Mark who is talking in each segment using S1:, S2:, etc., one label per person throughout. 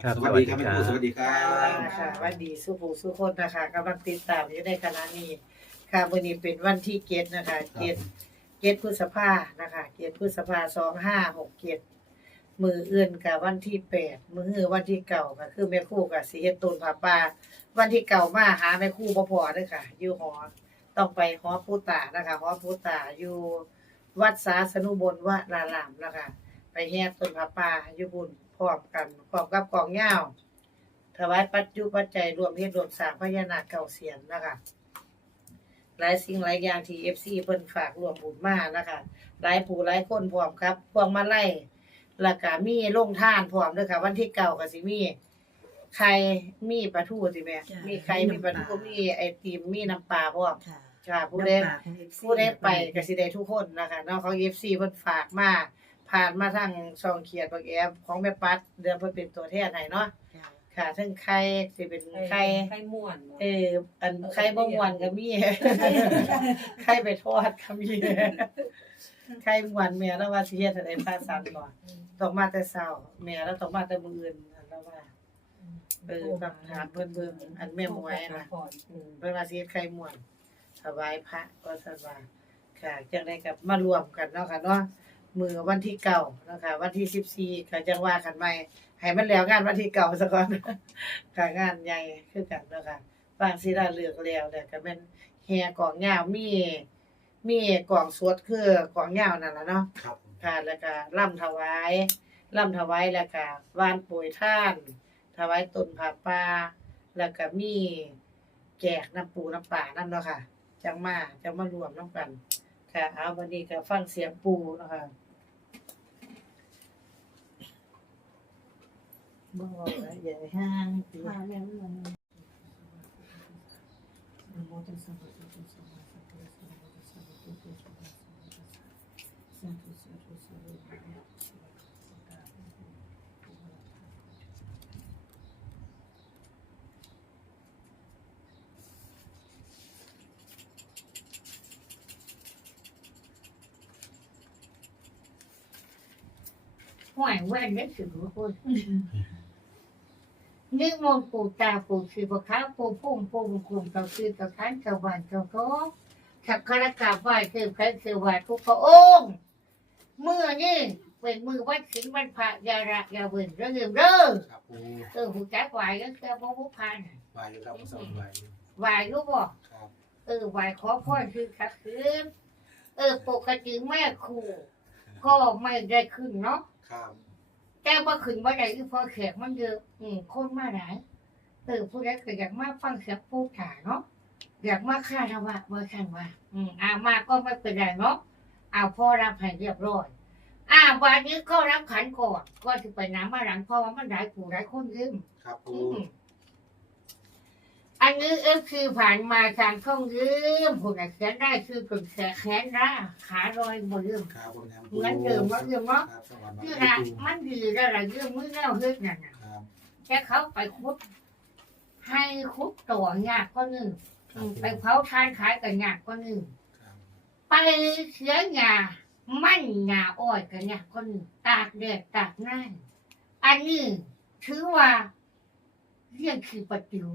S1: ครับ
S2: สวัสดีครับ
S1: สวัสดี
S2: แม่
S1: ครับ
S2: ครูสวัสดีครั
S3: ค่ะ
S2: บ
S3: วันดีสุภูสุคนนะคะกำลังติดตามอยู่ในขณะนี้ ค่ะวันนี้เป็นวันที่เกตนะคะ เกตเกตพฤษภานะคะ เกตพฤษภาสองห้าหกเกตมืออื่นกับวันที่แปดมือหือวันที่เก่าก็คือแม่ครู่กับสีเฮ็ดตูนผาป่าวันที่เก่ามาหาแม่ครู่บ่พอเด้อค่ะ อยู่หอต้องไปหอผู้ตานะคะหอผู้ตาอยู่วัดสาสนุบลวรารามนะคะ ไปแห่ต้นผาป่าอยู่บุญพร้อมกันพร้อมกับกองยาวถวายปัจจุปัจจัยรวมเฮ็ดรวมสร้างพญานาคเก่าเสียนนะคะหลายสิ่งหลายอย่างที่ FC เพิ่นฝากรวมบุญมานะคะหลายผู้หลายคนพร้อมครับพวงมาลัยแล้วก็มีโรงทานพร้อมด้วยค่ะ วันที่เก่าก็สิมีไข่มีปลาทูสิแม่
S4: จ้ะ
S3: มีไข่มีปลาทูมีไอติมมีน้ำปลาพร้อม
S4: ค่ะ
S3: ค่ะผู้ใด
S4: น้ำปลาของ FC
S3: ผู้ได้ไปก็สิได้ทุกคนนะคะเนาะของ FC เพิ่นฝากมา ผ่านมาทางช่องเขียนบักแอปของแม่ปัดเดือนเพิ่นเป็นตัวแทนให้เนาะ
S4: จ้ะ
S3: ค่ะทั้งไข่สิเป็นไข่
S5: ไข่ม่วน
S3: เอออันไข่บ่ม่วนก็มีไข่ไปทอดก็มีไข่ม่วนแม่แล้วว่าสิเฮ็ดให้ได้พาสันบ่ต้องมาแต่เช้าแม่แล้วต้องมาแต่มื้ออื่นอันแล้วว่าเออต้องถามเพิ่นเบิ่งอันแม่หมวยนะอืมเพิ่นว่าสิเฮ็ดไข่ม่วนถวายพระก็สว่าค่ะจังได๋ก็มารวมกันเนาะค่ะเนาะ มื้อวันที่เก้าเนาะค่ะวันที่14ก็จังว่ากันใหม่ให้มันแล้วงานวันที่เก้าซะก่อนค่ะงานใหญ่คือกันเนาะค่ะบางสิได้เลือกแล้วแต่ก็แม่นแห่กองยาวมี มีกองสวดคือกองยาวนั่นล่ะเนาะ
S2: ครับ
S3: ค่ะแล้วก็ร่ำถวายร่ำถวายแล้วก็วานป่วยท่าน ถวายต้นผาป่าแล้วก็มีแจกน้ำปูน้ำป่านั่นเนาะค่ะจังมาจังมารวมน้ำกัน ค่ะเอาวันนี้ก็ฟังเสียงปูเนาะคะ บ่ว่าอย่าให้ห่างสิ
S4: ค่ะแม่นวล
S3: นะโมตัสสะภะคะวะโตสัมมาสัมพุทธัสสะนะโมตัสสะภะคะวะโตสัมมาสัมพุทธัสสะสาธุสาธุสาธุสาธุ ห่วยแว่นได้ถือคนนึกมนต์ปู่ตาปู่คือพระค้าปูพุ่มปู่คุมเก่าคือกับท่านเก่าวันเก่าโตขับคารกราบไหว้คือใครคือไหว้ทุกพระองค์เมื่อนี่เป็นมือวัดขินวันพระยาระยาเวินเรื่องเดิมเด้อ
S2: ครับปู
S3: เออผู้จักไหวก็คือพระพุทธพัน
S2: ไหวอยู่ครับสวัสดีไหว
S3: ไหวรู้บ่
S2: ครับ
S3: เออไหวขอพรคือขัดขืนเออปกติแม่ครูก็ไม่ได้ขึ้นเนาะ
S2: ครับ
S3: แต่ว่าขึ้นว่าใดคือพอแขกมันเยอะอืมคนมาหลายเออผู้ใดก็อยากมาฟังเสียงพูดถาเนาะอยากมาค่าราวะว่าขันว่า อืมอ่ามาก็ไม่เป็นไรเนาะเอาพ่อรับให้เรียบร้อยอ่าวันนี้ก็รับขันก่อนก็จะไปน้ำมาหลังเพราะว่ามันหลายผู้หลายคนยืม
S2: ครับปู
S3: อืม อันนี้เอฟคือผ่านมาทางช่องยืมผู้ไหนเขียนได้คือเป็นแขนแขนร่าขาลอยบนยืม
S2: ครับผมแทน
S3: เหมือนเดิมว่าเดิมเนาะ
S2: ครับสวัสดี
S3: คือ
S2: ครั
S3: ละ
S2: บปู
S3: มันดีแล้วละยืมมือเล่าเฮ็ดนั่นน่ะ
S2: ครับ
S3: แค่เขาไปคุด ให้คุดตัวยากก็หนึ่ง
S2: ครั
S3: อื
S2: บ
S3: ม
S2: ปู
S3: ไปเผาทานขายกันยากก็หนึ่ง
S2: ครับ
S3: ไปเสียหยามันหยาอ้อยกันยากก็หนึ่งตากแดดตากหน้าอันนี้ถือว่าเรียกคือปฏิว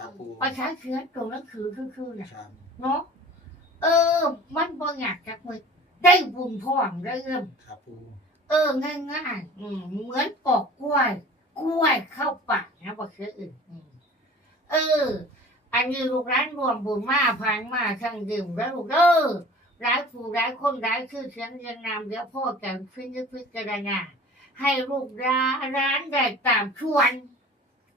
S2: ครับปู
S3: ประชาเชื้อตรงนั้นคือคือคือน่ะ
S2: ครับ
S3: เนาะเออ มันบ่อยากจักมือได้บุญพร้อมได้เริ่ม
S2: ครับปู
S3: เออง่ายๆอืมเหมือนปอกกล้วย กล้วยเข้าปากนะบอกเชื่ออื่นอืมเออ อันนี้ลูกร้านรวมบุญมาพันมาทั้งดื่มแล้วลูกเด้อร้ายผู้ร้ายคนร้ายคือเสียงเรียงนามเดี๋ยวพ่อจะพิจพิจารณาให้ลูกร้านร้านได้ตามชวน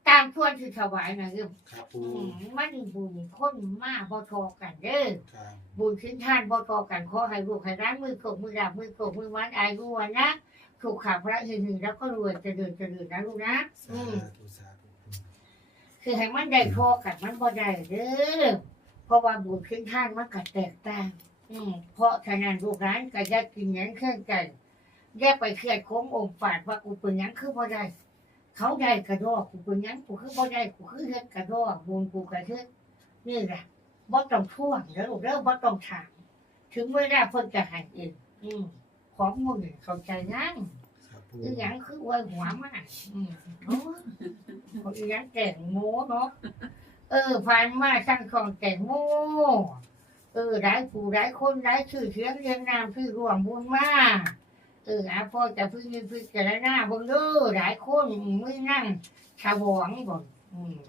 S3: ตามชวนที่ถวายนะเอิ่ม
S2: ครับ
S3: อื
S2: ปู
S3: มมันบุญคนมาพอทอกันเด้อ
S2: ครับ
S3: บุญชิ้นทานพอต่อกันขอให้ลูกให้ร้านมือโกกมือดาบมือโกกมือมันอายุวันนะถูกขาพระหึงหึงแล้วก็รวยจะเดินจะเดินนะลูกนะ
S2: สา
S3: อืม
S2: ธุสาธุปู
S3: คือให้มันได้พอกันมันพอได้เด้อเพราะว่าบุญชิ้นทานมันก็แตกต่างอืมเพราะฉะนั้นลูกร้านก็จะกินหยังเครื่องใจแยกไปเครียดโค้งองค์ฝาดว่ากูเป็นหยังคือพอได้ เขาได้กระดอกกูเป็นหยังกูคือพอได้กูคือเฮ็ดกระดอกบุญกูกระเฮ็ดนี่แหละบ่ต้องท่วงแล้วลูกเด้อบ่ต้องถามถึงเวลาเพิ่นจะใหันเองอืมของมึงเข้าใจยัง
S2: ครับปูปู
S3: อีหยังคืออวยหัวมากอืมโอ้ยอีหยังแก่งโม้เนาะเออผ่านมาสร้างของแก่งโม้เออได้ผู้ได้คนได้ชื่อเสียงเรียงนามชื่อรวมบุญมา เอออาพ่อจะพึ่งยืนพึ่งเจรหน้าเบงเด้อหลายคนมือนั่งชาวหวังก่อนอืม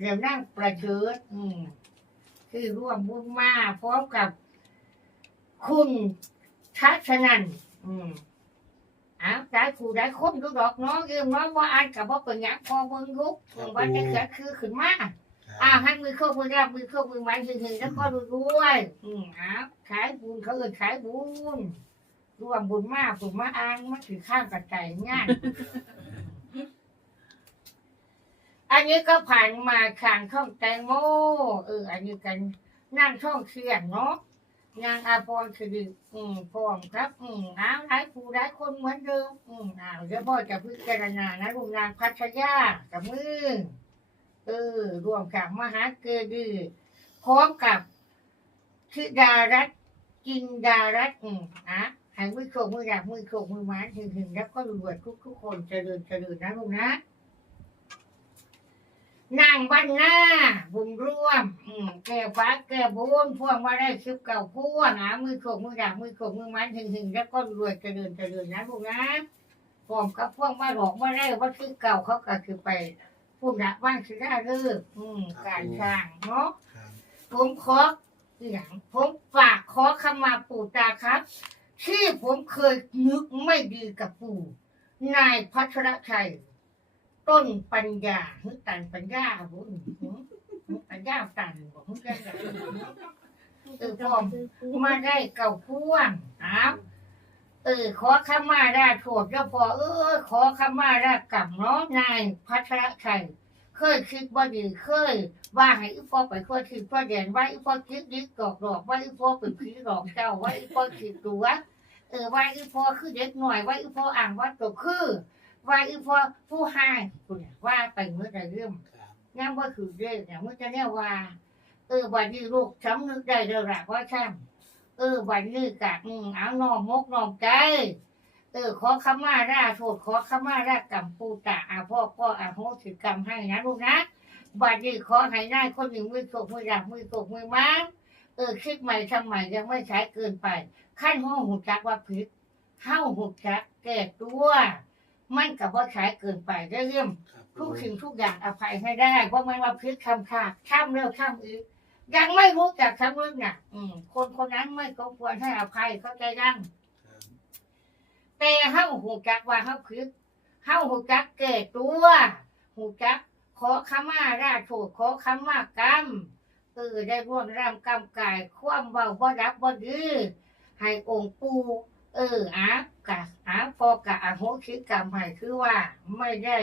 S3: เดี๋ยวนั่งประเชิดอืมคือร่วมบุญมาพร้อมกับคุณทัศนันอืมอ้าวได้ผู้ได้คนก็ดอกเน้องยืมน้องว่าอ่านกับว่าเป็นหยังพอเบิ่งลุกเบิ่งว่าจะเกิดคือขึ้นมาอ่าให้มือเข้ามือรับมือเข้ามือมันหึงๆแล้วก็รู้ด้วยอืมอ้าวขายบุญเขาเอินขายบุญ รวมบุญมากบุญมาอ่านมันถือข้างกระจายงานอันนี้ก็ผ่านมาขางช่องแตงโมเออ อันนี้กันนั่งช่องเสียงเนาะงานอาพรคืออืมพร้อมครับ อืมอ้าวหลายผู้หลายคนเหมือนเดิมอืมอ้าวเดี๋ยวพ่อจะพิจารณานะโรงงานพัทยากับมือเออรวมกับมหาเกดีพร้อมกับธิดารัตจินดารัตน์อืม อะให้มือโขกมือดับมือโขกมือไม้ถึงถึงแล้วก็รวยทุกทุกๆคนเจริญเจริญนะลูกนะนางวันหน้าบุญร่วม อืมแก่ฟ้าแก่บุญพวงมาได้ชิบเก่าพวงหามือโขกมือดักมือโขกมือมันถึงถึงแล้วก็รวยเจริญเจริญนะลูกนะพร้อมกับพวงมาหลอกมาได้ว่าชื่อเก่าเขาก็คือไปพูดละว่างคือได้เลิกอืมการสร้างเนาะ
S2: ครับ
S3: ผมขออย่างผมฝากขอขมาปู่ตาครับ ที่ผมเคยนึกไม่ดีกับปู่นายพัชรชัย ต้นปัญญาฮึตันปัญญาบุญปัญญาตันบอกฮึกันเออพร้อมมาได้เก่าพ่วงอ้าวเออขอขมาได้โทษเจ้าพอเออขอขมาได้กับน้องนายพัชรชัย เคยคิดว่าดีเคยว่าให้อีพ่อไปทั่วทิศทั่วแดนว่าอีพ่อคิดดิกอกดอกว่าอีพ่อเป็นผีหลอกเจ้าว่าอีพ่อคิดตัวเออว่าอีพ่อคือเด็กหน่อยว่าอีพ่ออ่างว่าตัวคือว่าอีพ่อผู้ให้คุณว่าไปเมื่อใดเรื่อง
S2: ครับ
S3: ย่ำว่าคือเรื่องเนี่ยเมื่อจะเนี่ยว่า เออวันนี้ลูกช้ำนึกได้เด้อละว่าช่ำเออวันนี้กะอืมเอานอมมกนอมใจ ออขอขมาราโทษขอขมารากัมปูตาอาพ่อพ่ออาโหสิกรรมให้นะลูกนะบัดนี้ขอให้นายคนหนึ่งมือโกกมือดักมือโกกมือม้างเออคิดใหม่ทำใหม่ยังไม่ใช้เกินไป ขั้นห้องหูจักว่าผิดเข้าหูจักแก่ตัวมันกับว่าใช้เกินไปได้เรื่อง
S2: ครับ
S3: ทุ
S2: ปู
S3: กสิ่งทุกอย่างอภัยให้ได้เพราะมันว่าผิดคำขาดข้ามเร็วข้ามอีกยังไม่รู้จักสำนึกน่ะ อืม คนคนนั้นไม่สมควรให้อภัยเข้าใจยัง
S2: ครับ
S3: แต่เฮาหูจักว่าเฮาคือเฮาหูจักเกิดตัวหูจักขอขมาราโทษขอขมากรรมเออได้ร่วมรำกรรมกาย ความเบาบ่รับบ่ดื้อให้องค์ปู่เอออากะอาพอกะอาโหสิกรรมให้คือว่าไม่ได้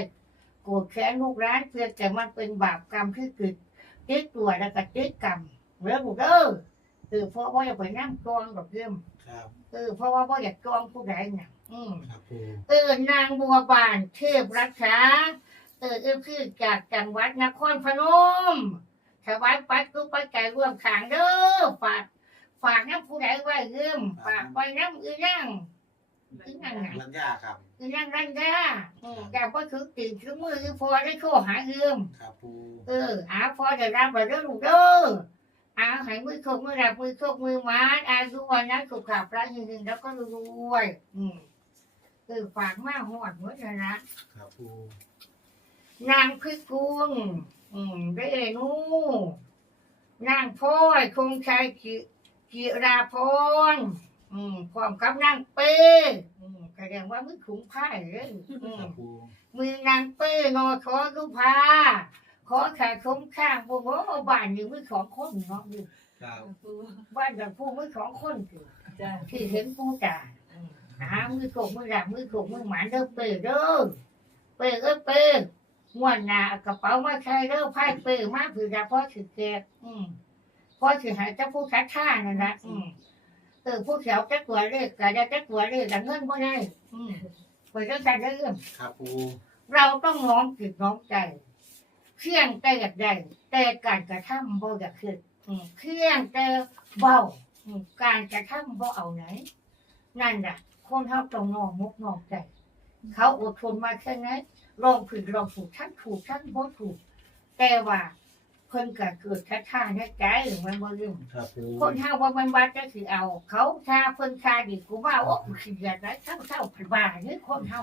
S3: โกรธแค้นลูกร้านเพียงแต่มันเป็นบาปกรรมที่เกิดติดตัวแล้วก็ติดกรรมเรื่องเด้อ ออเพราะว่าอย่าไปนั่งจองกับเรื่อง
S2: ครับ
S3: เออเพราะว่าพ่ออยากจองผู้ใดเนี่ยอืม
S2: ครับปู
S3: เออนางบัวบานเทพรักษาเออเออคือจากจังหวัดนครพนมถวายปัดกุปัจจัยร่วมขางเด้อฝากฝากน้ำผู้ใดไว้เริ่มฝากไปน้ำอือนั่งอือนั่งไหน
S2: รัญญาครับ
S3: อือนั่งรันดาอืมแต่พอถือตีนถือมือพอได้โทรหาเริ่ม
S2: ครับปู
S3: เอออาพอจะรับไปเด้อลูกเด้อ อาให้มือโชคมือรับมือโชคมือหมาอายุวันนั้นสุขภาพร่างยืนแล้วก็รวยอืมเออฝากมาหอดเหมือนกันนะ
S2: ครับปู
S3: นางพิกุลอืมเรนูนางพ่อยคงชัยกิกิราพรอืมพร้อมกับนางเป้อืมแสดงว่ามือขุงผ้าเลยอื
S2: ครั
S3: ม
S2: บปู
S3: มือนางเป้นอทอรุพา ขอแขกสมข้างบอกว่าบ้านอยู่มือสองคนเนาะอยู่
S2: ครับ
S3: บ้านอย่างผู้มือสองคนคือ
S5: จ้า
S3: ที่เห็นผู้จ่าอืมหามือโกกมือดับมือโกกมือหมานเด้อเป้เด้อเป้เอ้ยเป้ม้วนหน้ากระเป๋ามาใช้เด้อไพ่เป้มาผือดาพ่อถือแกกอืมพ่อถือหายเจ้าผู้ชัดท่านั่นนะอืมเออผู้เขียวจักตัวเลขกะได้จักตัวเลขแต่เงินบ่ได้อืมไปเรื่องการเรื่อง
S2: ครับปู
S3: เราต้องน้อมจิตน้อมใจ เพียงแต่อยากได้แต่การกระทำบ่อยากขึ้นอืมเพียงแต่เบาอืมการกระทำบ่เอาไหน นั่นแหละคนเขาต้องน้อมมุกน้อมใจเขาอดทนมาแค่ไหนลองผิดลองถูกทั้งถูกทั้งบ่ถูก แต่ว่าเพิ่นก็เกิดชัดท่าในใจมันบ่ลืม
S2: ครับปู
S3: คนเฮาว่ามันว่าจะสิเอา เขาชาเพิ่นชาดีกูว่าโอ้ขี้เกียจได้เท่าเท่าผิดบ้านี่คนเฮา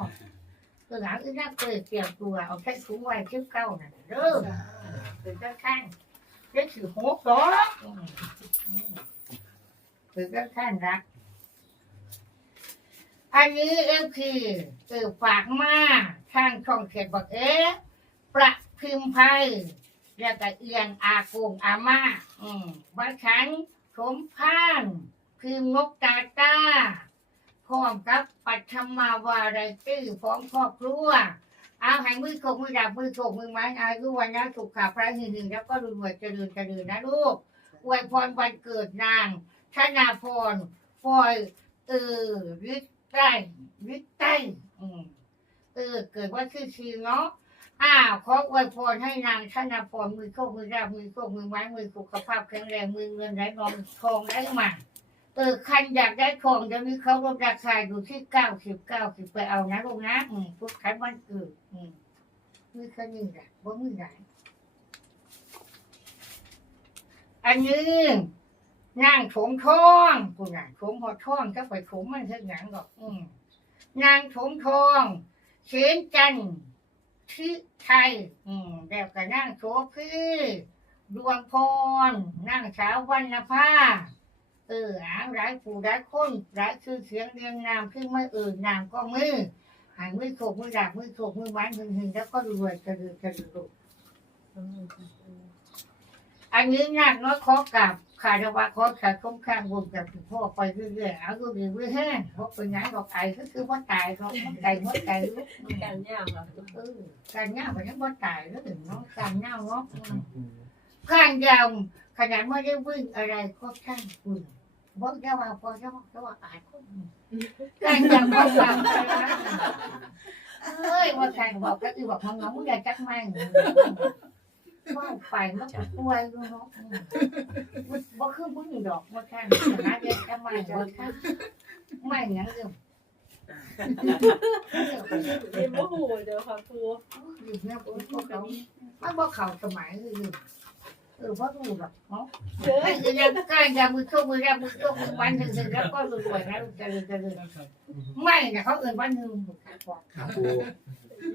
S3: คือหลังอีน่าเคยเตรียมตัวเอาใช้ถุงไว้คิ้วเก้านั่นเด้อเป็นข้างข้างๆได้ถือหกดอกอืมอืมคือข้างข้างๆรักอันนี้เอ็มคือเออฝากมาทางช่องเขียนบอกเอ๊ะประพิมพ์ไพยแล้วก็เอียงอากงอาม่าอืมบ้านฉันสมพานพิมพ์นกกาตาพ ร้อมกับปัทมาวาไรตี้พร้อมครอบครัวเอาให้มือโขกมือดับมือโขกมือไม้อายุวันนะสุขขาพระหินหนึ่งแล้วก็รวยๆเจริญเจริญนะลูกอวยพรวันเกิดนางธนาพรฟอยเออฤทธิ์ใต้ฤทธิ์ใต้เออเกิดว่าชื่อชีเนาะอ้าวขออวยพรให้นางธนาพรมือโชคมือราบมือโชคมือไม้มือสุขภาพแข็งแรงมือเงินไหลนองทองได้มา เออคันอยากได้ทองเดี๋ยวนี้เขาลดราคาอยู่ที่เก้าสิบเก้าสิบไปเอานะลูกนะอืมทุกครั้งวันเกิดอืมมือแค่นี้แหละว่ามือไหนอันนี้นางถมทองคุณน่ะถมหอทองก็ไปถมมันเท่าหนังหรอกอืมนางถมทองเชียนจันทร์ทิไทย อืมแล้วก็นางโสพีดวงพรนางสาววรรณภา เออหางหลายผู้หลายคนหลายชื่อเสียงเรียงนามขึ้นไม่เอ่ยนามก็มือหายมือโขกมือดาบมือโขกมือไม้หึงหึงแล้วก็รวยกระดือกระดืออันนี้นักน้อยขอกลับขาดว่าขอขาดคมข้างบนกับพ่อไปเรื่อยๆเอาดูดีเรื่อยแห้งเพราะเป็นไงบอกไอ้ก็คือว่าตายเขาไก่ว่าไก่ลูก
S5: การย่างครับ
S3: เออการเงาแบบนี้ว่าตายแล้วถึงเนาะการเงาเนาะ
S2: ครับปู
S3: ข้างยาว ขนาดไม่ได้วิ่งอะไรก็ช่างคุณบอกจะว่าพอจะบอกจะว่าอายคนข้างยาวก็ฟังไปนะเฮ้ยว่าใครบอกก็คือบอกน้องๆมึงอย่าจักไม่ว่าไปมันก็ป่วยอยู่เนาะบ่คือมึงดอกว่าแค่หาเด็กจักไม่ว่าแค่ไม่หยังเรื่อง
S5: เอ็มโมโหเดี๋ยวค่ะครู
S3: อยู่เนี่ยพวกเขามันบ่เข้าสมัยเลยเออพ่อรู้หรอกเนาะ
S5: เด้อ
S3: ไอ้คือยังกล้ายังมือโชคมือแรกมือโชคมือวันหนึ่งถึงแล้วก็รวยๆนะเจริญเจริญไม่เนี่ยเขาเอื่นว่าหนึ่งบุกขาด
S2: ครับปู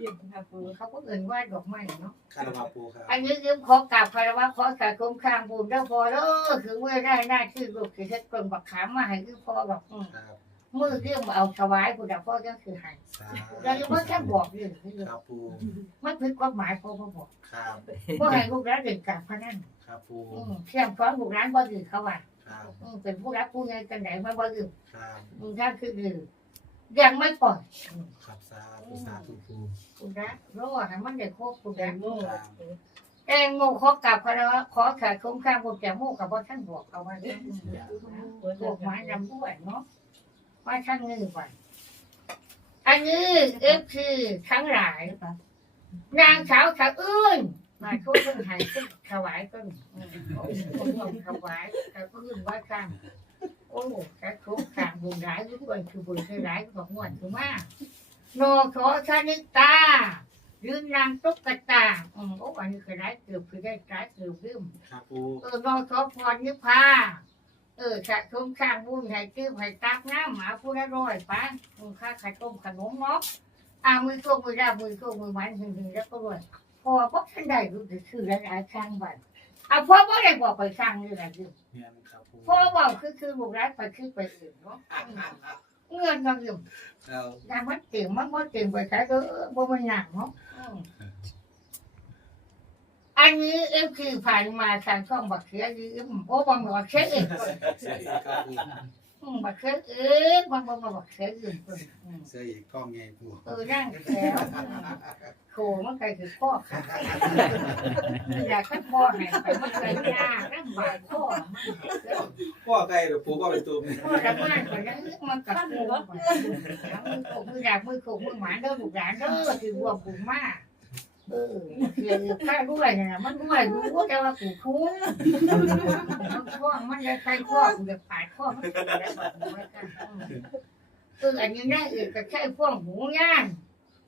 S5: ยิ้มค่ะครู
S3: เขาก็เอื่นว่าดอกไม้เนาะ
S2: คารวะปูครับ
S3: อันนี้ยืมขอกราบคารวะขอสาคมข้างบุญแล้วพอแล้วคือเมื่อได้หน้าที่ลูกคือเฮ็ดกลบักขามมาให้คือพอแบบอืม
S2: ครับ
S3: มือเรื่องเอาถวายผู้ดับพ่อก็คือให้
S2: สา
S3: เรายังไม่แค่บอกเรื่องนี้
S2: ครับปู
S3: มันผิดกฎหมายพ่อพ่อบอก
S2: ครับ
S3: พ่อให้ลูกร้านเด็กกลับพนัน
S2: ครับปู
S3: อืมเที่ยงพร้อมลูกร้านบ่ดื้อเขาว่า
S2: ครับ
S3: อืมเป็นผู้รักผู้ใหญ่กันไหนมาบ่ดื้อ
S2: ครับ
S3: มึงท่านคือดื้อยังไม่ปล่อยอืม
S2: ครับสาธุสาธุปู
S3: คุณนะรอให้มันได้ครบคุณ
S5: แต
S3: นะ
S5: งโม
S3: แตงโมขอกลับคารวะขอขาดคุ้มข้างบนแตงโมกับว่าท่านบอกเอาไว้เรื่องพวกไม้นำด้วยเนาะว่าท่านนี่ก่อนอันนี้เอฟคือทั้งหลาย นางสาวสะอื้น มาช่วยเพิ่งหายขึ้นถวายต้นอืมโอ้ยคนลงถวายสะอื้นว่าข้างโอ้สะทุกข้างบุญร้ายทุกคนคือบุญคือร้ายของงวดคือมากโนโทชนิตายืนนางตุ๊กตาอืมโอ้อันนี้คือร้ายเกือบคือได้ร้ายเกือบลืม
S2: ครับปู
S3: เออโนโทพรนิพาเออสะทุกข้างบุญให้จื้อให้ตักน้ำหมาผู้ละร้อยไปอืมค่าขายต้มขนมเนาะอ่ามือโชคมือราบมือโชคมือหมันหึงหึงแล้วก็รวยพ อพวกท่านได้รู้สึกคือหลายๆครั้งบัดเอาพ่อพ่อได้บอกไปสร้างนี่แหละคือ
S2: เนี่ยครับปู
S3: พ่อบอกคือคือบุกร้านไปคือไปอื่นเนาะเงินบางอย่าง
S2: ครับ
S3: งานมันเต็มมันมันเต็มไปใช้เออบ่มันหนักเนาะอืมอันนี้เอ็มคือผ่านมาทางช่องบักเขียยืมโอ้บางบักเขียเอง
S2: เสียอีกครับปู
S3: อืมบักเขียเองบางบางบักเขียยืมเพิ่นอืม
S2: เสียอีกกล้องไงปู
S3: เออนั่งแถวโถมันไกลคือพ่อค่ะอยากให้พ่อให้ไปมันไกลยากนั่งบ่ายพ่อ
S2: พ่อไก่หรือปูก็เป็นตัวเป็น
S3: พ่อทำงานคนนั้นมันกับมือมือโขกมือดาบมือโขกมือหมาเด้อลูกหลานเด้อคือรวมบุญมาก เออแค่ข้างด้วยนะมันด้วยรู้แต่ว่ากูคุ้มมันข้องมันจะใส่ข้อกูจะผ่านข้อมันถูกแล้วเอออันนี้แน่อื่นก็แค่พ่วงหูย่าง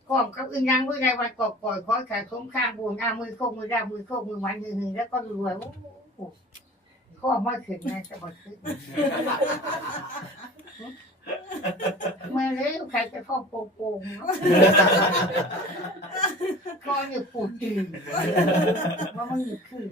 S3: ข้องกับอึ่งยางมือใดวันกอบก่อยคอยขายสมข้างบูนอามือโคกมือดามือโคกมือหวานมือหนึ่งแล้วก็รวยข้อมาถึงนะจะหมดซื้อ มาเร็วใครจะพ่อโป้งโกโก้ก็อยู่ปูดจืดว่ามันอยู่คือ